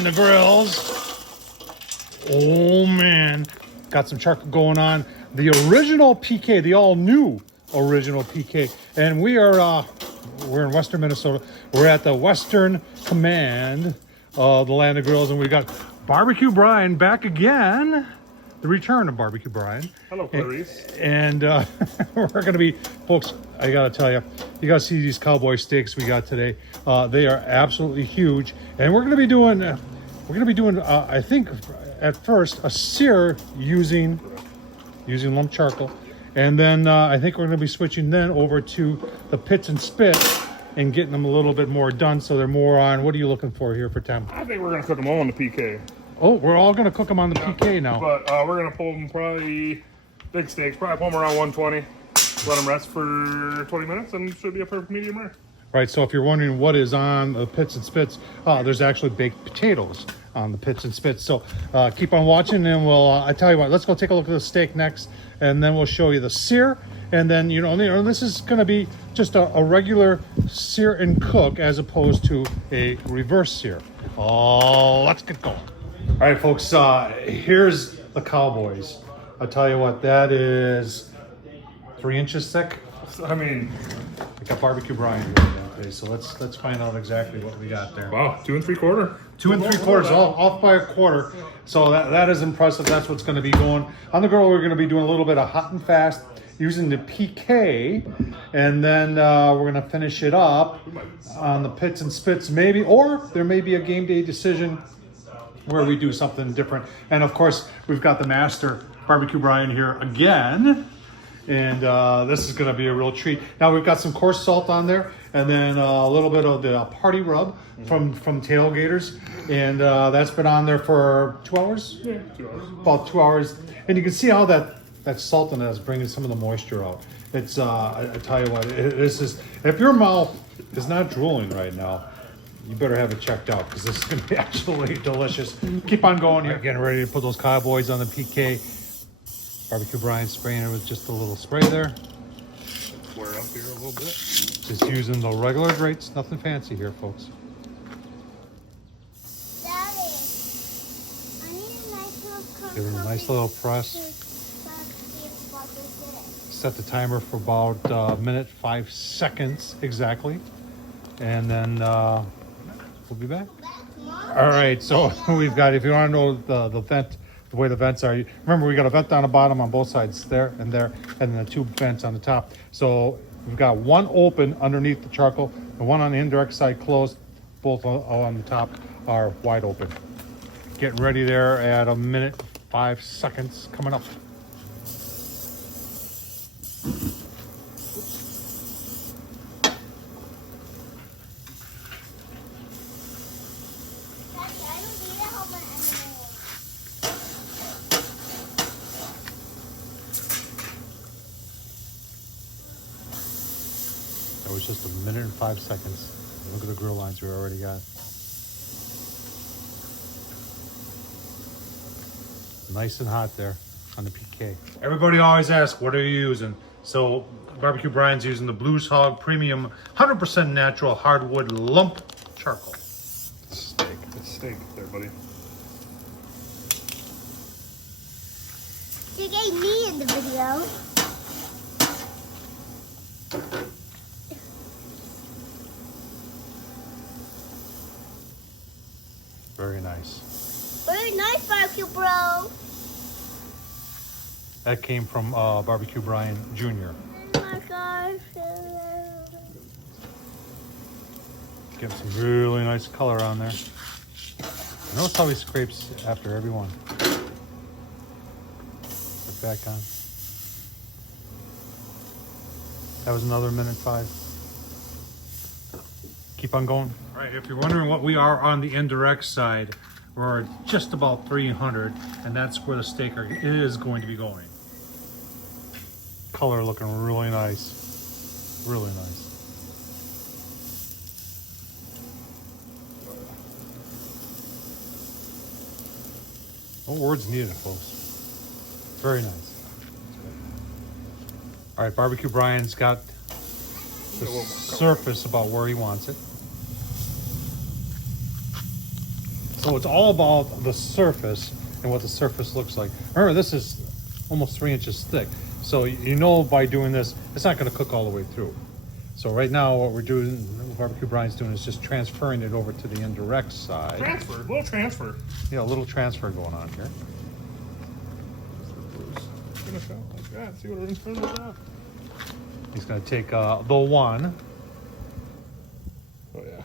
Land of Grills. Oh man, got some charcoal going on. The original PK, the all new original PK. And we're in Western Minnesota. We're at the Western Command of the Land of Grills, and we got Barbecue Brian back again. The return of Barbecue Brian. Hello, Clarice. And we're going to be, folks, I got to tell you, you got to see these cowboy steaks we got today. They are absolutely huge. And we're going to be doing, I think, at first, a sear using lump charcoal. And then I think we're going to be switching then over to the pits and spits and getting them a little bit more done so they're more on. What are you looking for here for Tim? I think we're going to cook them all on the PK. Oh, we're all going to cook them on the PK now. But we're going to pull them probably, big steaks, probably pull them around 120. Let them rest for 20 minutes and should be a perfect medium rare. Right, so if you're wondering what is on the pits and spits, there's actually baked potatoes on the pits and spits. So keep on watching, and I tell you what, let's go take a look at the steak next, and then we'll show you the sear. And then, this is going to be just a regular sear and cook as opposed to a reverse sear. Oh, let's get going. All right, folks, here's the Cowboys. I'll tell you what, that is 3 inches thick. I mean, I got Barbecue Brian here today, so let's find out exactly what we got there. wow, 2 3/4. 2 3/4, off by a quarter. So that is impressive. That's what's going to be going on the grill. We're going to be doing a little bit of hot and fast using the PK, and then we're going to finish it up on the pits and spits, maybe, or there may be a game day decision where we do something different. And of course, we've got the master Barbecue Brian here again. And this is going to be a real treat. Now we've got some coarse salt on there, and then a little bit of the party rub from Tailgaters, and that's been on there for 2 hours. Yeah, 2 hours. About 2 hours, and you can see how that saltiness is bringing some of the moisture out. It's I tell you what, this is, if your mouth is not drooling right now, you better have it checked out, because this is going to be absolutely delicious. Keep on going here. Getting ready to put those cowboys on the PK. Barbecue Brian spraying it with just a little spray there. Flare up here a little bit. Just using the regular grates, nothing fancy here, folks. Daddy, I need a nice little Give it a nice little press. Set the timer for about a minute, 5 seconds exactly. And then we'll be back. All right, so we've got, if you want to know the vent, the way the vents are, remember we got a vent down the bottom on both sides, there, and then the 2 vents on the top. So we've got one open underneath the charcoal, and one on the indirect side closed. Both on the top are wide open. Getting ready there at a minute, 5 seconds coming up. That was just a minute and 5 seconds. Look at the grill lines we already got. Nice and hot there on the PK. Everybody always asks, what are you using? So Barbecue Brian's using the Blues Hog Premium 100% natural hardwood lump charcoal. Steak. It's steak there, buddy. You gave me in the video. Very nice. Very nice, Barbecue Bro. That came from Barbecue Brian Jr. Oh my gosh. Get some really nice color on there. Notice how he scrapes after every one. Put back on. That was another minute 5. Keep on going. All right, if you're wondering what we are on the indirect side, we're just about 300, and that's where the steak is going to be going. Color looking really nice. Really nice. No words needed, folks. Very nice. All right, Barbecue Brian's got the surface about where he wants it. So it's all about the surface and what the surface looks like. Remember, this is almost 3 inches thick. So you know by doing this, it's not going to cook all the way through. So right now what we're doing, Barbecue Brian's doing, is just transferring it over to the indirect side. Transfer, little transfer. Yeah, a little transfer going on here. Finish out like that. See what it turns like that. He's going to take the one. Oh yeah.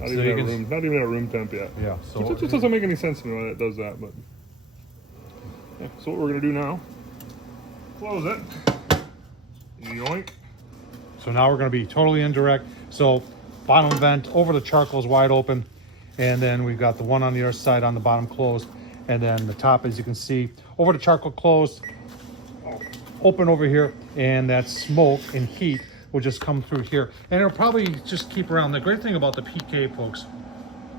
Not So even you at can- room. Not even at room temp yet. Yeah, so Which just doesn't make any sense to me why it does that, but yeah. So what we're gonna do now? Close it. Yoink. So now we're going to be totally indirect. So bottom vent over the charcoal is wide open, and then we've got the one on the other side on the bottom closed, and then the top, as you can see, over the charcoal closed, open over here, and that smoke and heat will just come through here, and it'll probably just keep around. The great thing about the PK, folks,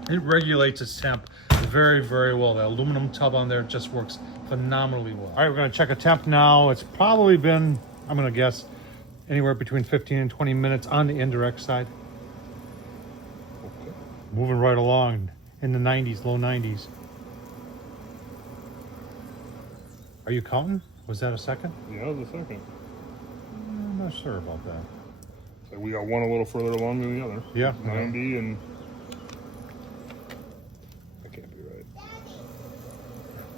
it regulates its temp very, very well. The aluminum tub on there just works phenomenally well. All right, we're going to check a temp now. It's probably been, I'm going to guess, anywhere between 15 and 20 minutes on the indirect side. Okay. Moving right along in the 90s, low 90s. Are you counting? Was that a second? Yeah, that was a second. I'm not sure about that. So we got one a little further along than the other. Yeah. 90 and that can't be right.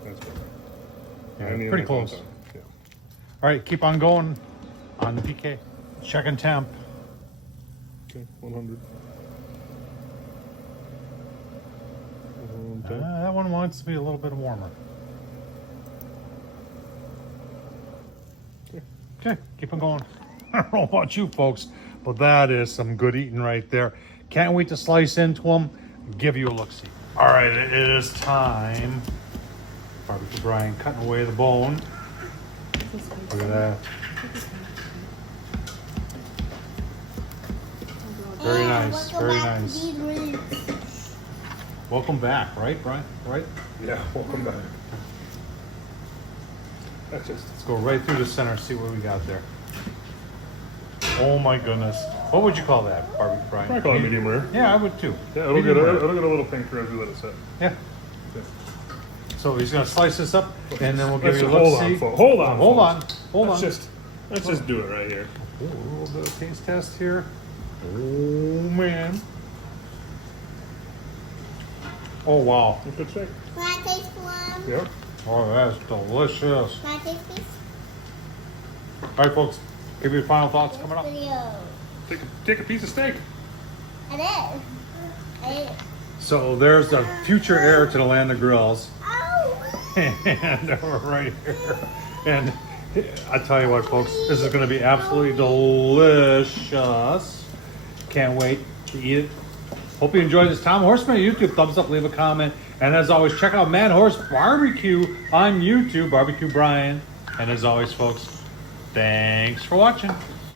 That's better. Yeah, 90 and pretty that's on close. top. Yeah. All right, keep on going on the PK. Checking temp. Okay, 100. That one wants to be a little bit warmer. Okay, keep on going. I don't know about you folks, but that is some good eating right there. Can't wait to slice into them, give you a look-see. All right, it is time. Barbecue Brian cutting away the bone. Look at that. Very nice, very nice. Welcome back, right, Brian? Right? Yeah, welcome back. That's just Let's go right through the center, see what we got there. Oh my goodness. What would you call that, Barbecue Brian? I call it medium rare. Yeah, I would too. Yeah, it'll Medium get rare. a little pinker as we let it sit. Yeah. Okay. So he's gonna slice this up, and then we'll give Let's you a just- look. hold on, See. folks. Hold on, Hold on. folks. Hold on. Let's just do it right here. Ooh, a little bit of taste test here. Oh man. Oh wow. You could check. Can I taste one? Yep. Oh, that's delicious. Can I taste this? All right, folks. Give your final thoughts coming up. Video. Take a piece of steak. I did. I did. So there's the future heir to the land of grills. Oh! And we're right here. And I tell you what, folks, this is going to be absolutely delicious. Can't wait to eat it. Hope you enjoyed this. Tom Horsman YouTube. Thumbs up, leave a comment. And as always, check out MadHorse BBQ on YouTube, Barbecue Brian. And as always, folks, thanks for watching.